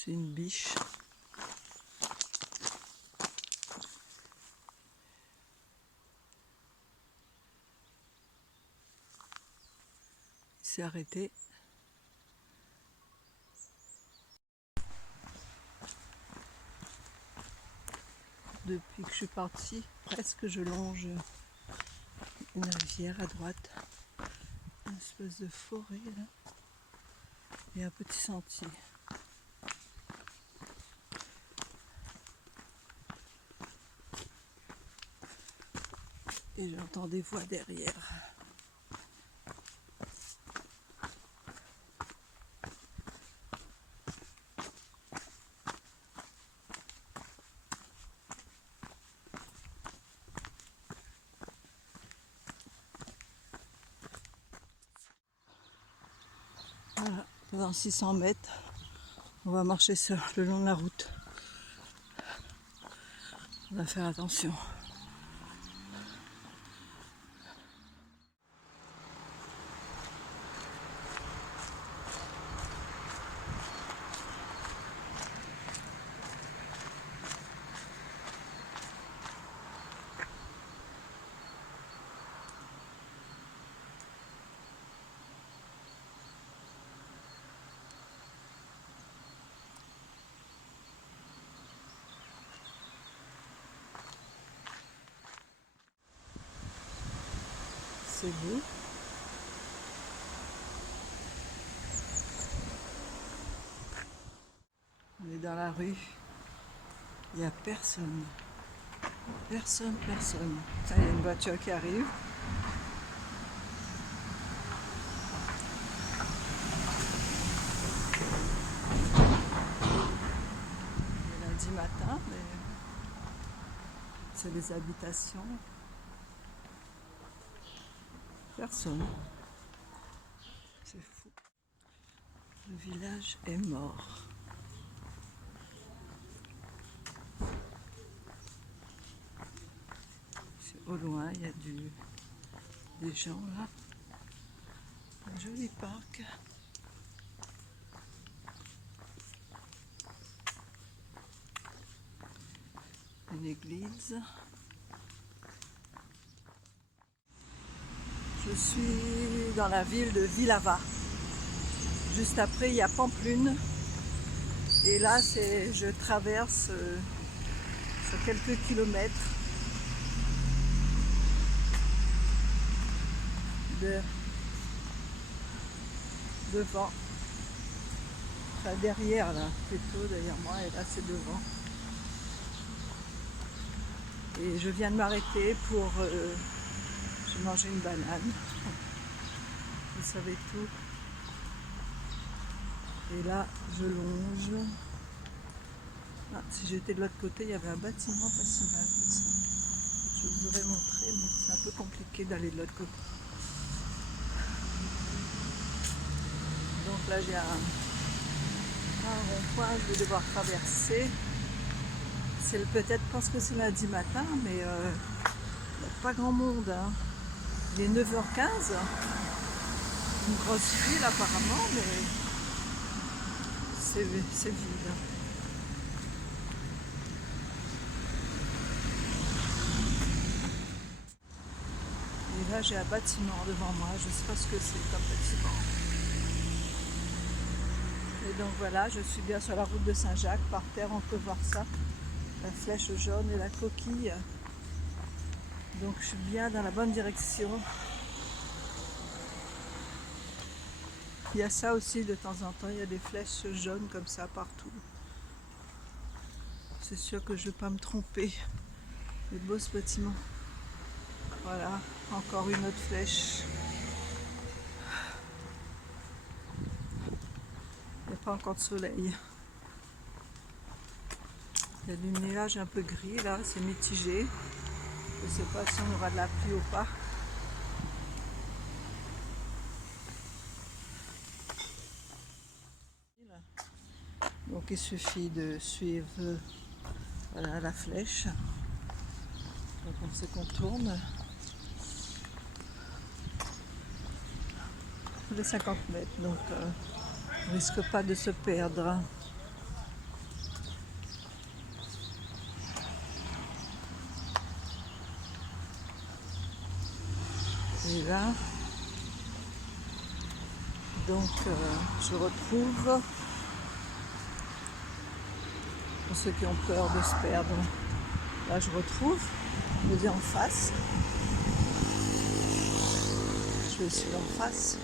C'est une biche. Il s'est arrêté. Depuis que je suis partie, presque je longe une rivière à droite. Une espèce de forêt là. Et un petit sentier. Et j'entends des voix derrière. Voilà, dans 600 mètres, on va marcher le long de la route. On va faire attention. C'est beau. On est dans la rue. Il n'y a personne. Personne. Ça, il y a une voiture qui arrive. C'est lundi matin, mais c'est des habitations. Personne. C'est fou. Le village est mort. Au loin, il y a des gens là. Un joli parc. Une église. Je suis dans la ville de Villava. Juste après, il y a Pampelune. Et là, je traverse sur quelques kilomètres devant. Enfin, derrière, là, plutôt derrière moi, et là, c'est devant. Et je viens de m'arrêter pour... j'ai mangé une banane. Vous savez tout. Et là, je longe. Ah, si j'étais de l'autre côté, il y avait un bâtiment pas si mal. Je vous aurais montré, mais c'est un peu compliqué d'aller de l'autre côté. Donc là, j'ai un rond-point, je vais devoir traverser. C'est peut-être parce que c'est lundi matin, mais il n'y a pas grand monde. Hein. Il est 9h15. Une grosse ville apparemment, mais c'est vide. Et là, j'ai un bâtiment devant moi. Je ne sais pas ce que c'est comme bâtiment. Et donc voilà, je suis bien sur la route de Saint-Jacques. Par terre, on peut voir ça. La flèche jaune et la coquille. Donc je suis bien dans la bonne direction. Il y a ça aussi de temps en temps, il y a des flèches jaunes comme ça partout. C'est sûr que je ne vais pas me tromper. Les beaux ce bâtiment. Voilà, encore une autre flèche. Il n'y a pas encore de soleil. Il y a du nuage un peu gris là, c'est mitigé. Je ne sais pas si on aura de la pluie ou pas. Donc il suffit de suivre voilà, la flèche. Donc on sait qu'on tourne. Les 50 mètres, donc on ne risque pas de se perdre. Et là, donc je retrouve, pour ceux qui ont peur de se perdre, là je retrouve, je me dis en face, je suis en face.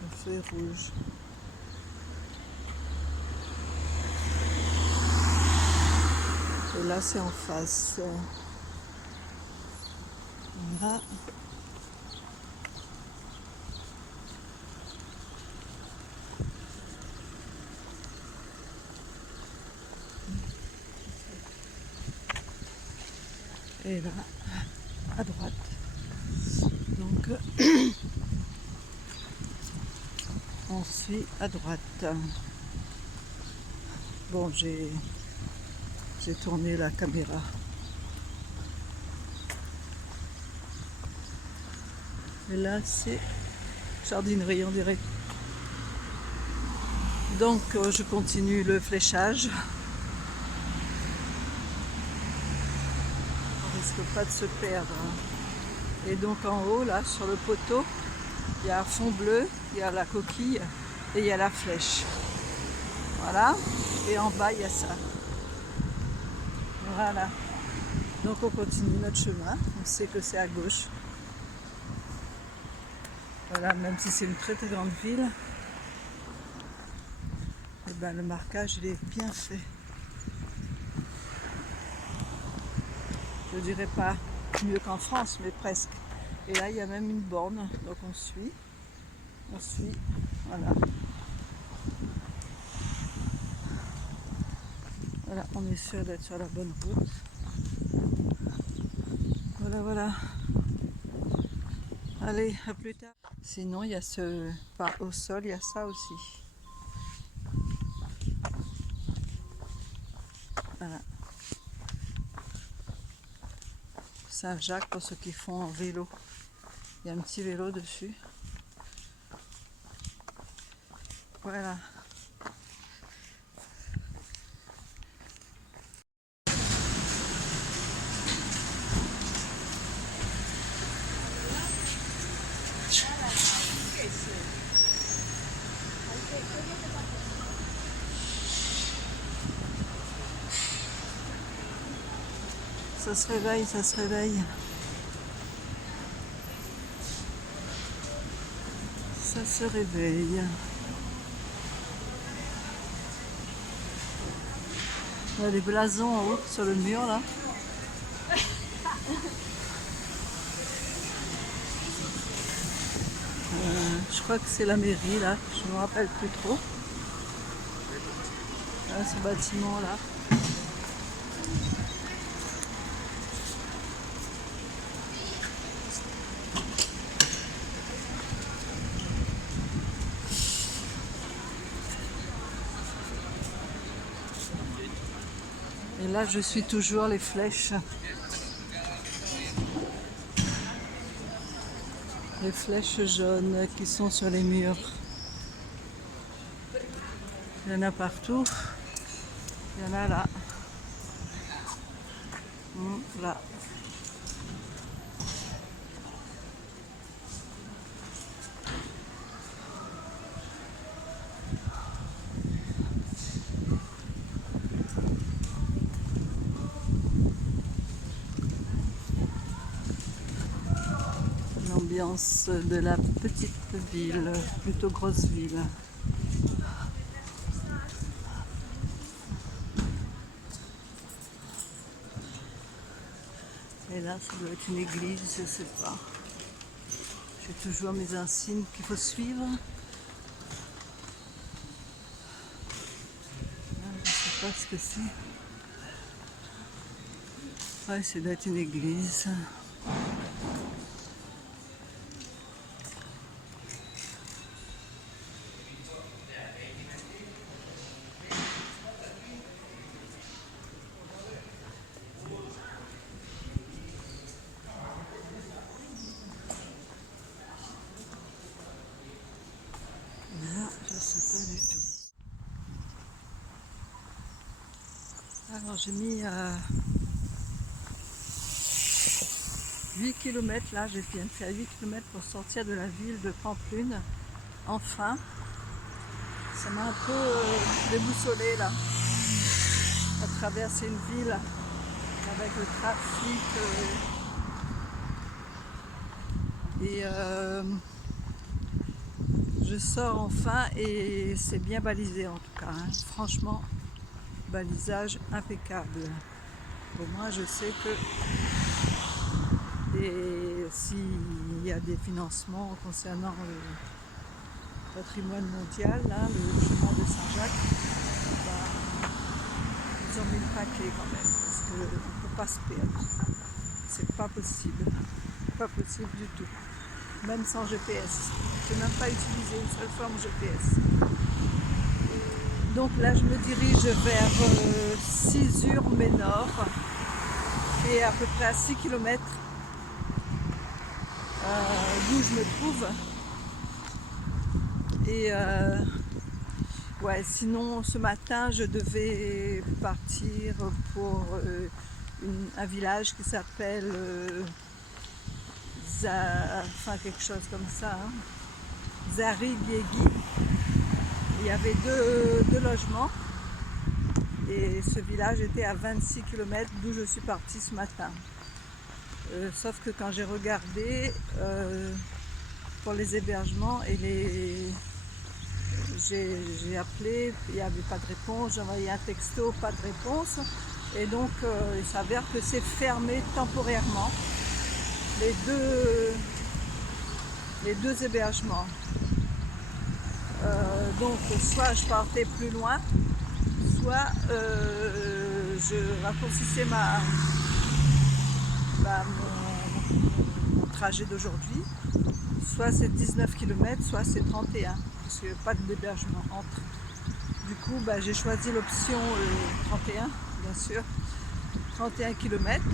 Le feu est rouge. Et là c'est en face. Voilà. Et là, à droite. Donc, on suit à droite. Bon, j'ai tourné la caméra. Et là, c'est jardinerie, on dirait. Donc, je continue le fléchage. On risque pas de se perdre. Et donc, en haut, là, sur le poteau, il y a un fond bleu, il y a la coquille et il y a la flèche. Voilà. Et en bas, il y a ça. Voilà. Donc, on continue notre chemin. On sait que c'est à gauche. Voilà, même si c'est une très très grande ville, et ben, le marquage il est bien fait. Je dirais pas mieux qu'en France, mais presque. Et là, il y a même une borne, donc on suit, voilà. Voilà, on est sûr d'être sur la bonne route. Voilà, voilà. Allez, à plus tard. Sinon, il y a au sol, il y a ça aussi. Voilà. Saint-Jacques pour ceux qui font en vélo. Il y a un petit vélo dessus. Voilà. Ça se réveille, ça se réveille. Ça se réveille. Il y a des blasons en haut sur le mur là. Je crois que c'est la mairie là, je ne me rappelle plus trop. Là, ce bâtiment là. Et là, je suis toujours les flèches. Les flèches jaunes qui sont sur les murs. Il y en a partout. Il y en a là. Là. L'ambiance de la petite ville, plutôt grosse ville. Et là, ça doit être une église, je ne sais pas. J'ai toujours mes insignes qu'il faut suivre. Là, je ne sais pas ce que c'est. Ouais, ça doit être une église. Là, je ne sais pas du tout. Alors j'ai mis 8 km là, j'ai viens de faire 8 km pour sortir de la ville de Pampelune. Enfin, ça m'a un peu déboussolé là, à traverser une ville avec le trafic je sors enfin et c'est bien balisé en tout cas, hein. Franchement, balisage impeccable. Au moins je sais que s'il y a des financements concernant le patrimoine mondial, là, le chemin de Saint-Jacques, bah, ils ont mis le paquet quand même, parce qu'on ne peut pas se perdre. C'est pas possible. Pas possible du tout. Même sans GPS. Je n'ai même pas utilisé une seule fois mon GPS. Donc là, je me dirige vers Cizur-Ménor, qui est à peu près à 6 km d'où je me trouve. Et ouais, sinon, ce matin, je devais partir pour un village qui s'appelle enfin quelque chose comme ça, hein. Zari-Guégui. Il y avait deux logements et ce village était à 26 km d'où je suis partie ce matin. Sauf que quand j'ai regardé pour les hébergements et j'ai appelé, il n'y avait pas de réponse, j'ai envoyé un texto, pas de réponse. Et donc il s'avère que c'est fermé temporairement, les deux hébergements. Donc soit je partais plus loin, soit je raccourcissais mon trajet d'aujourd'hui. Soit c'est 19 km, soit c'est 31, parce qu'il n'y a pas d'hébergement entre. Du coup, j'ai choisi l'option 31, bien sûr, 31 km.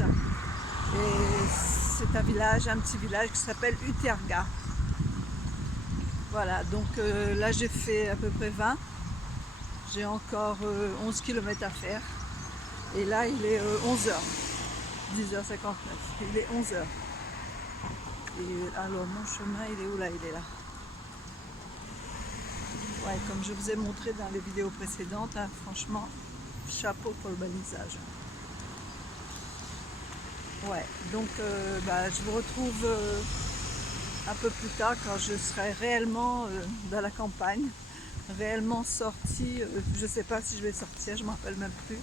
Et c'est un village, un petit village qui s'appelle Uterga. Voilà, donc là j'ai fait à peu près 20. J'ai encore 11 km à faire. Et là il est 11h, 10h59. Il est 11h. Et alors mon chemin il est où là? Il est là. Ouais, comme je vous ai montré dans les vidéos précédentes, hein, franchement, chapeau pour le balisage. Ouais, donc je vous retrouve un peu plus tard quand je serai réellement dans la campagne, réellement sortie, je ne sais pas si je vais sortir, je ne me rappelle même plus,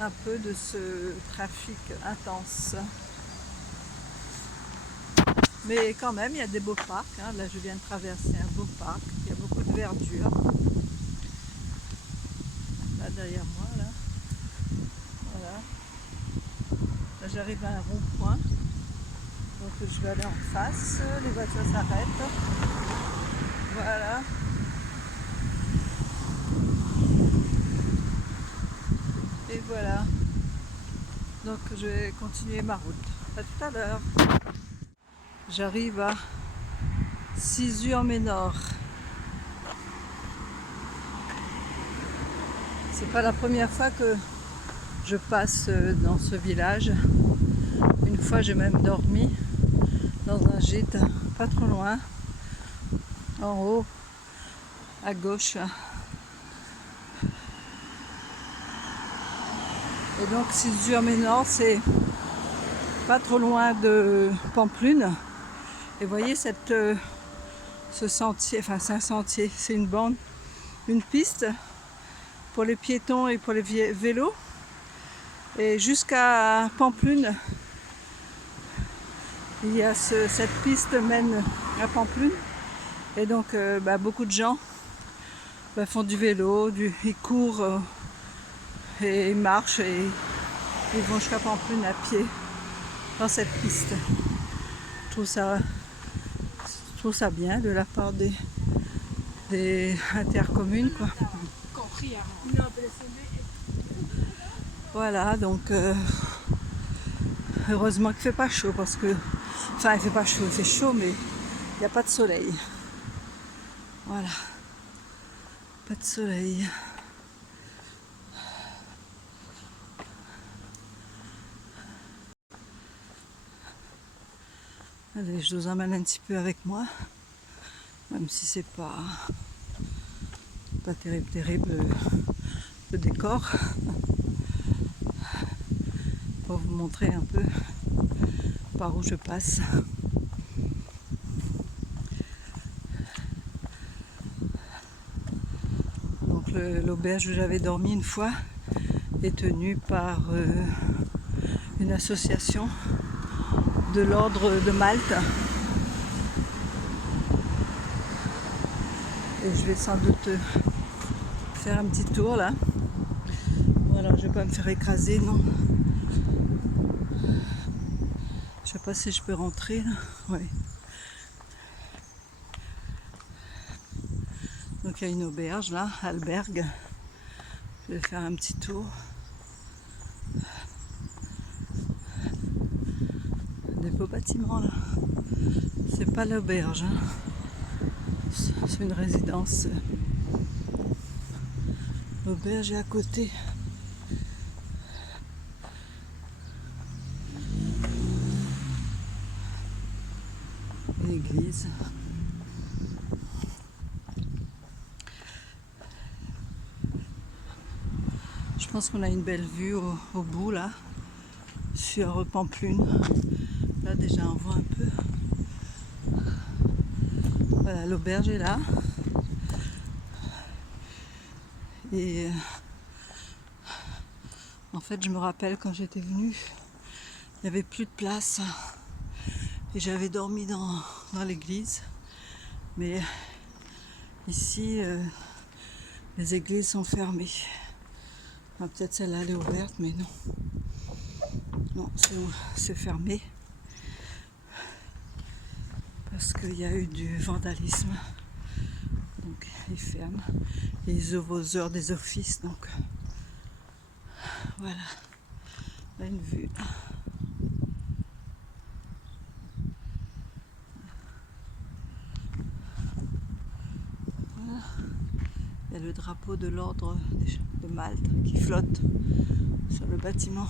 un peu de ce trafic intense. Mais quand même, il y a des beaux parcs, hein. Là je viens de traverser un beau parc, il y a beaucoup de verdure. Là derrière moi, là. Voilà. Là j'arrive à un rond-point. Donc je vais aller en face, les voitures s'arrêtent. Voilà. Et voilà. Donc je vais continuer ma route. À tout à l'heure. J'arrive à Cizur-Ménor. C'est pas la première fois que je passe dans ce village. Une fois j'ai même dormi dans un gîte pas trop loin, en haut, à gauche. Et donc Cizur-Ménor, c'est pas trop loin de Pampelune. Et vous voyez ce sentier, enfin c'est un sentier, c'est une bande, une piste pour les piétons et pour les vélos. Et jusqu'à Pampelune, il y a cette piste mène à Pampelune. Et donc beaucoup de gens font du vélo, ils courent et ils marchent et ils vont jusqu'à Pampelune à pied dans cette piste. Je trouve ça bien de la part des intercommunes, quoi. Voilà, donc heureusement qu'il ne fait pas chaud parce que, enfin il fait pas chaud, il fait chaud mais il n'y a pas de soleil. Voilà, pas de soleil. Allez, je vous emmène un petit peu avec moi, même si c'est pas terrible le décor, pour vous montrer un peu par où je passe. Donc l'auberge où j'avais dormi une fois est tenue par une association de l'ordre de Malte. Et je vais sans doute faire un petit tour là. Voilà, je vais pas me faire écraser, non. Je sais pas si je peux rentrer là. Oui. Donc il y a une auberge là, albergue. Je vais faire un petit tour. Des beaux bâtiments là. C'est pas l'auberge, hein. C'est une résidence. L'auberge est à côté. Une église. Je pense qu'on a une belle vue au bout là, sur Pampelune. Là déjà on voit un peu. Voilà, l'auberge est là. Et en fait je me rappelle quand j'étais venue, il n'y avait plus de place. Et j'avais dormi dans l'église. Mais ici, les églises sont fermées. Enfin, peut-être celle-là elle est ouverte, mais non. Non, c'est fermé. Parce qu'il y a eu du vandalisme. Donc ils ferment. Et ils ouvrent aux heures des offices. Donc voilà. Là, une vue. Voilà. Il y a le drapeau de l'ordre de Malte qui flotte sur le bâtiment.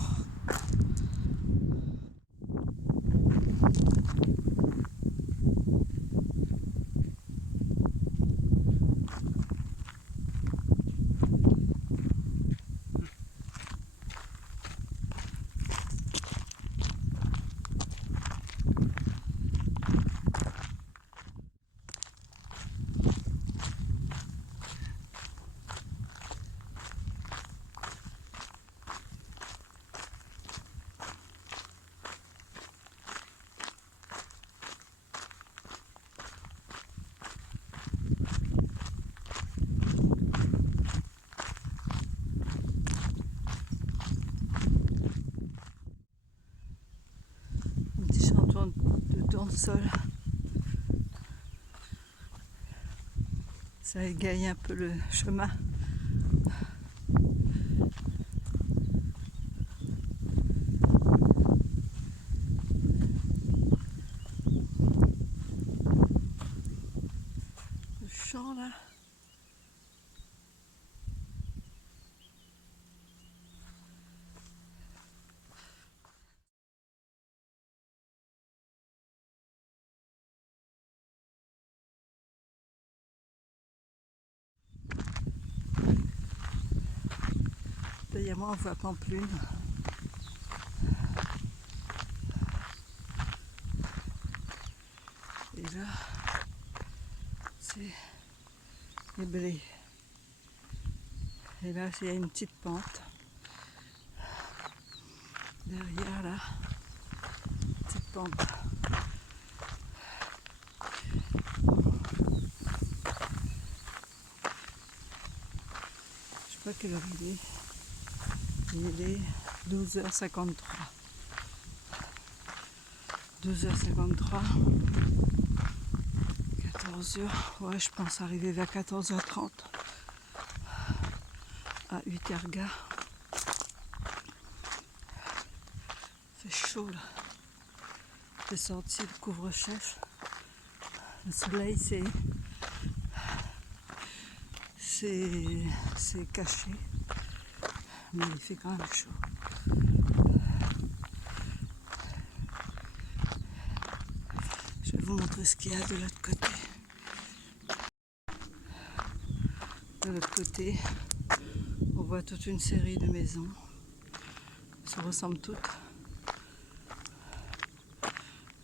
Un petit chantour de tournesol. Ça égaye un peu le chemin. Le champ là. Derrière moi on voit Pampelune. Et là, c'est les blés. Et là, il y a une petite pente. Derrière là, petite pente. Je sais pas quelle heure il est. Il est 12h53. 12h53. 14h. Ouais, je pense arriver vers 14h30 à Uterga. C'est chaud là. J'ai sorti le couvre-chef. Le soleil c'est caché. Mais il fait quand même chaud. vous montrer ce qu'il y a de l'autre côté. De l'autre côté, on voit toute une série de maisons. Elles se ressemblent toutes.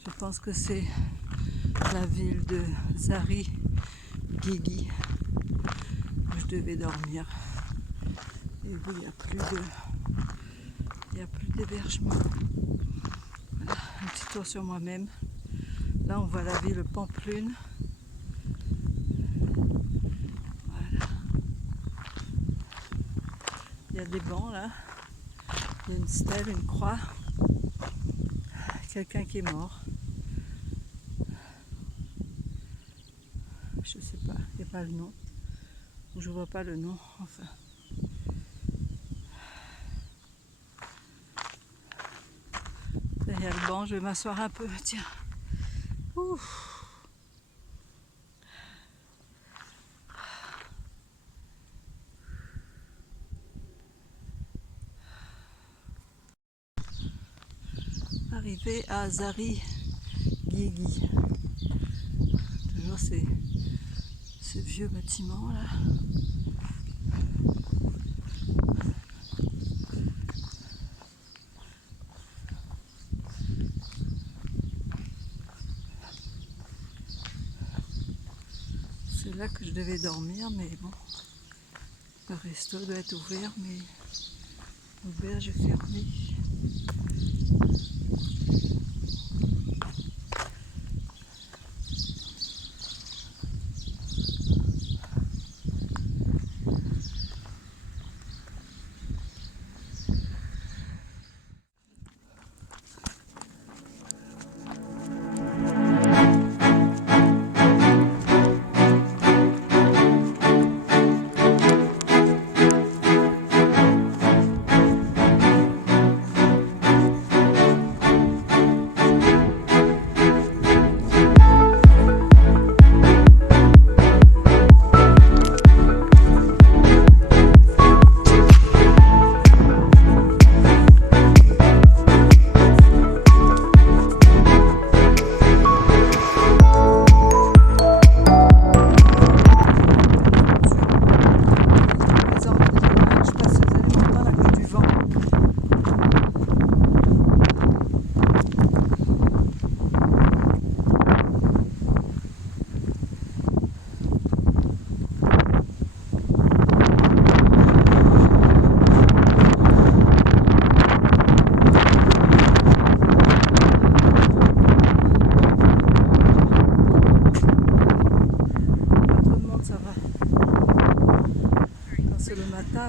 Je pense que c'est la ville de Zari Guigui où je devais dormir. Et où il n'y a plus d'hébergement. Voilà, un petit tour sur moi-même. Là on voit la ville Pampelune. Voilà. Il y a des bancs là. Il y a une stèle, une croix. Quelqu'un qui est mort. Je sais pas, il n'y a pas le nom. Je vois pas le nom, enfin. Derrière le banc, je vais m'asseoir un peu, tiens. Ouf. Arrivé à Zari Guigui. Toujours ces vieux bâtiments là. C'est là que je devais dormir, mais bon, le resto doit être ouvert, mais l'auberge est fermée.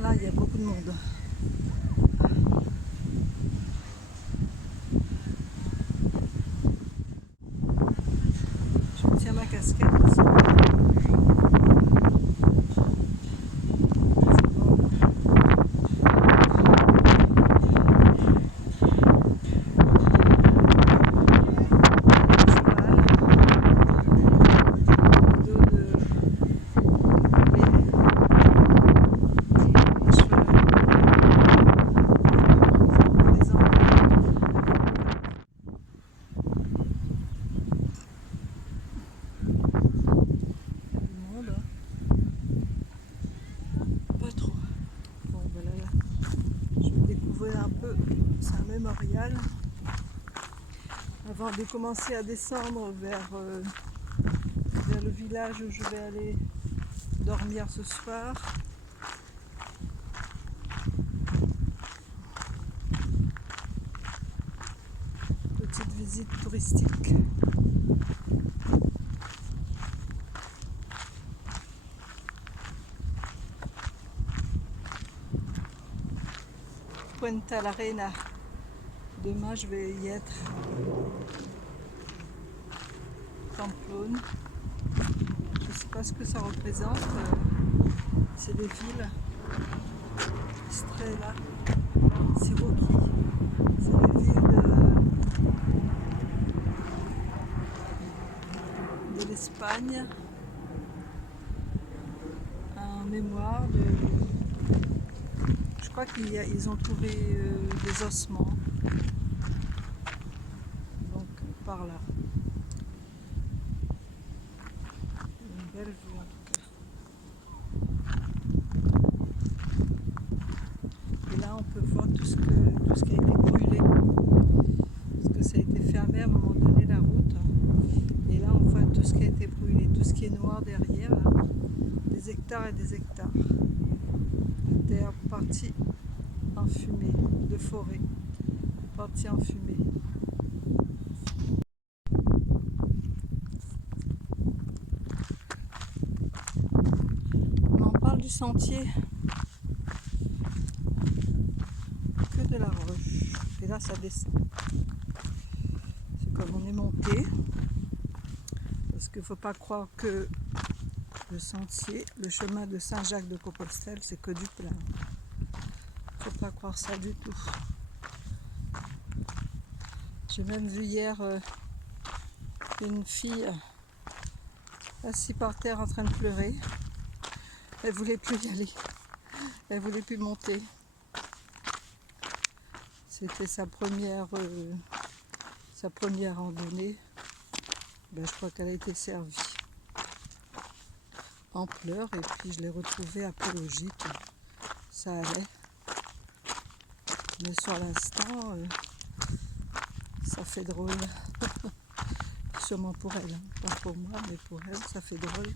Là, il y a beaucoup de monde. Je tiens ma casquette aussi. Un peu, c'est un mémorial avant de commencer à descendre vers le village où je vais aller dormir ce soir. Petite visite touristique. Punta l'Arena. Demain je vais y être. Pamplona. Je ne sais pas ce que ça représente. C'est des villes. Estrella. Siroki. C'est des villes de l'Espagne. En mémoire de... Je crois qu'ils ont trouvé des ossements, donc par là. fermé à un moment donné la route. Et là on voit tout ce qui a été brûlé, tout ce qui est noir derrière, là. Des hectares et des hectares de terre partie en fumée, de forêt partie en fumée. On parle du sentier, que de la roche. Et là ça descend. C'est comme on est monté. Parce qu'il ne faut pas croire que le sentier, le chemin de Saint-Jacques-de-Compostelle, c'est que du plat. Il ne faut pas croire ça du tout. J'ai même vu hier une fille assise par terre en train de pleurer. Elle voulait plus y aller. Elle voulait plus monter. C'était sa première randonnée. Ben, je crois qu'elle a été servie. En pleurs, et puis je l'ai retrouvée apologique. Ça allait. Mais sur l'instant, ça fait drôle. Sûrement pour elle, hein. Pas pour moi, mais pour elle, ça fait drôle.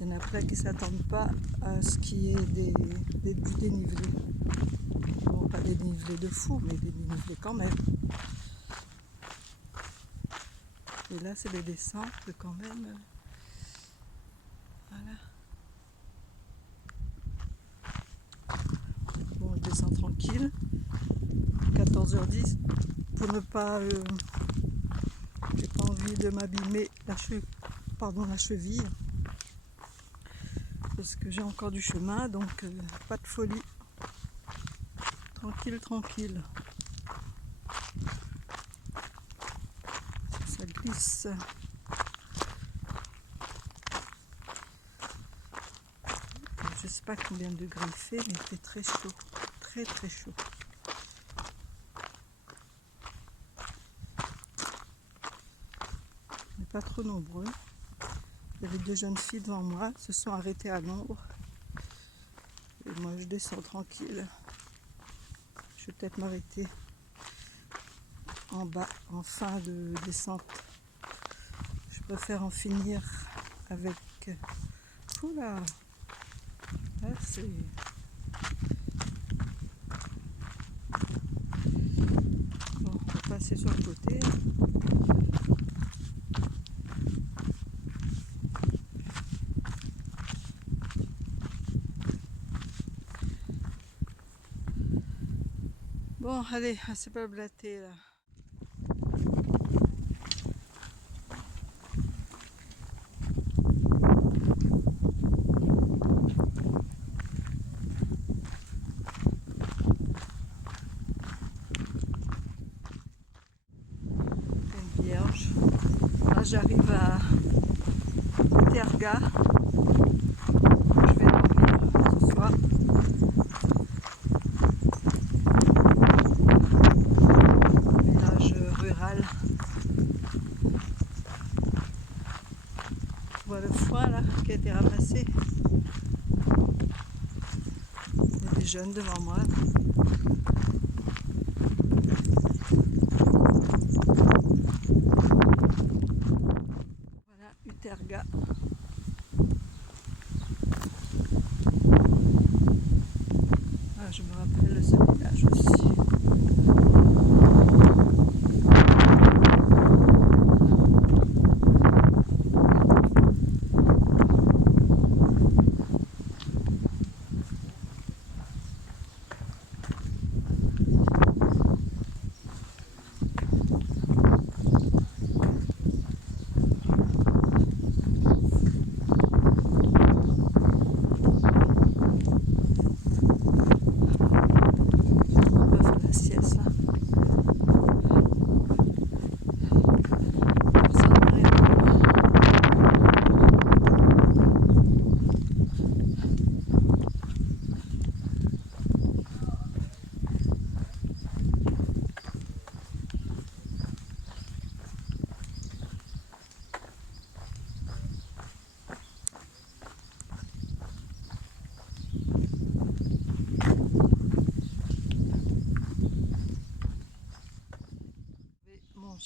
Il y en a plein qui ne s'attendent pas à ce qui est du dénivelé. Bon, pas des dénivelés de fou, mais des dénivelés quand même. Et là, c'est des descentes quand même. Voilà. Bon, on descend tranquille. 14h10 pour ne pas... j'ai pas envie de m'abîmer la cheville. Parce que j'ai encore du chemin, donc pas de folie. Tranquille, tranquille. Ça glisse. Je sais pas combien de degrés il fait, mais il fait très chaud. Très très chaud. On n'est pas trop nombreux. Il y avait deux jeunes filles devant moi, elles se sont arrêtées à l'ombre. Et moi je descends tranquille. Je vais peut-être m'arrêter en bas, en fin de descente. Je préfère en finir avec... Oula! Là c'est... Bon, on va passer sur le côté. Bon, allez, c'est pas blaté là. Une vierge. Là, j'arrive à Terga. Je vais dormir ce soir. Je vois le foin là qui a été ramassé. Il y a des jeunes devant moi. Voilà, Uterga. Ah, je me rappelle ce village aussi.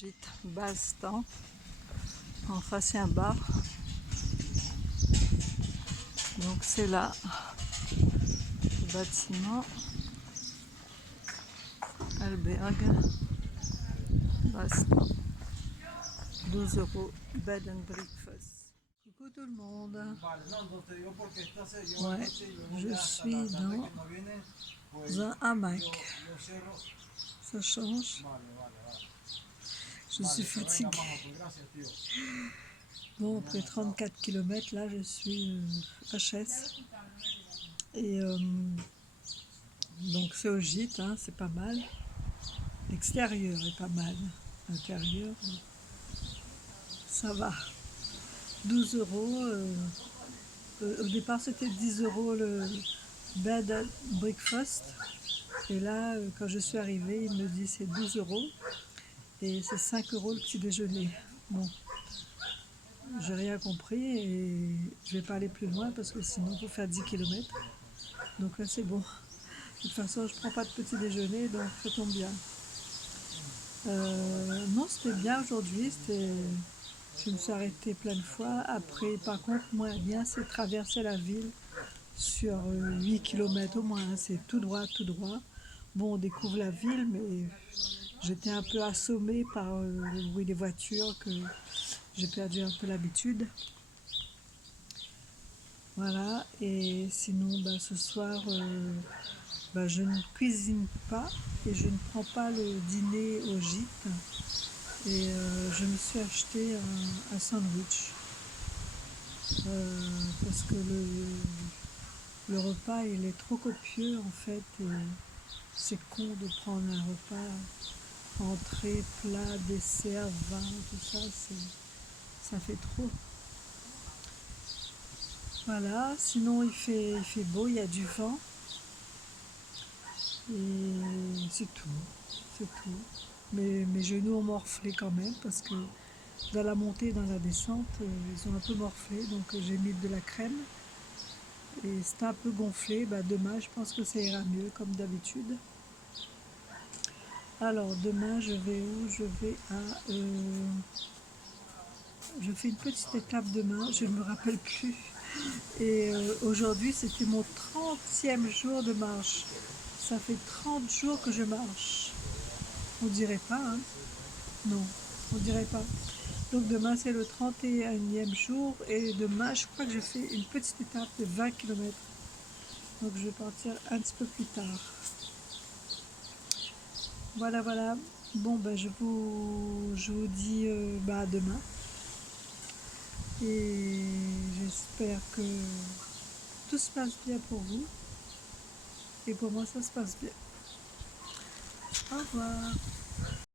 Gîte Balstan. En face, il y a un bar. Donc c'est là, le bâtiment. Albergue. Balstan. 12 € bed and breakfast. Coucou tout le monde. Ouais, je suis dans un hamac. Ça change. Je suis fatiguée. Bon, après 34 km, là, je suis HS. Et donc, c'est au gîte, hein, c'est pas mal. L'extérieur est pas mal. L'intérieur, ça va. 12 €. Au départ, c'était 10 € le bed and breakfast. Et là, quand je suis arrivée, il me dit c'est 12 € et c'est 5 € le petit déjeuner. Bon, j'ai rien compris et je vais pas aller plus loin parce que sinon, il faut faire 10 km. Donc là, c'est bon. De toute façon, je prends pas de petit déjeuner, donc ça tombe bien. Non, c'était bien aujourd'hui. Je me suis arrêtée plein de fois. Après, par contre, moins bien, c'est traverser la ville sur 8 km au moins. C'est tout droit, tout droit. Bon, on découvre la ville, mais j'étais un peu assommée par le bruit des voitures que j'ai perdu un peu l'habitude. Voilà, et sinon, ce soir, je ne cuisine pas et je ne prends pas le dîner au gîte. Et je me suis acheté un sandwich parce que le repas il est trop copieux en fait et c'est con de prendre un repas entrée, plat, dessert, vin, tout ça, ça fait trop. Voilà, sinon il fait beau, il y a du vent et c'est tout. Mais mes genoux ont morflé quand même parce que dans la montée et dans la descente, ils ont un peu morflé, donc j'ai mis de la crème et c'est un peu gonflé. Demain, je pense que ça ira mieux comme d'habitude. Alors demain, je vais où? Je vais à... je fais une petite étape demain, je ne me rappelle plus. Et aujourd'hui, c'était mon 30e jour de marche. Ça fait 30 jours que je marche. On dirait pas, hein? Non, on dirait pas. Donc demain, c'est le 31e jour. Et demain, je crois que je fais une petite étape de 20 km. Donc je vais partir un petit peu plus tard. Voilà, voilà. Bon, je vous dis à demain. Et j'espère que tout se passe bien pour vous. Et pour moi, ça se passe bien. Au revoir.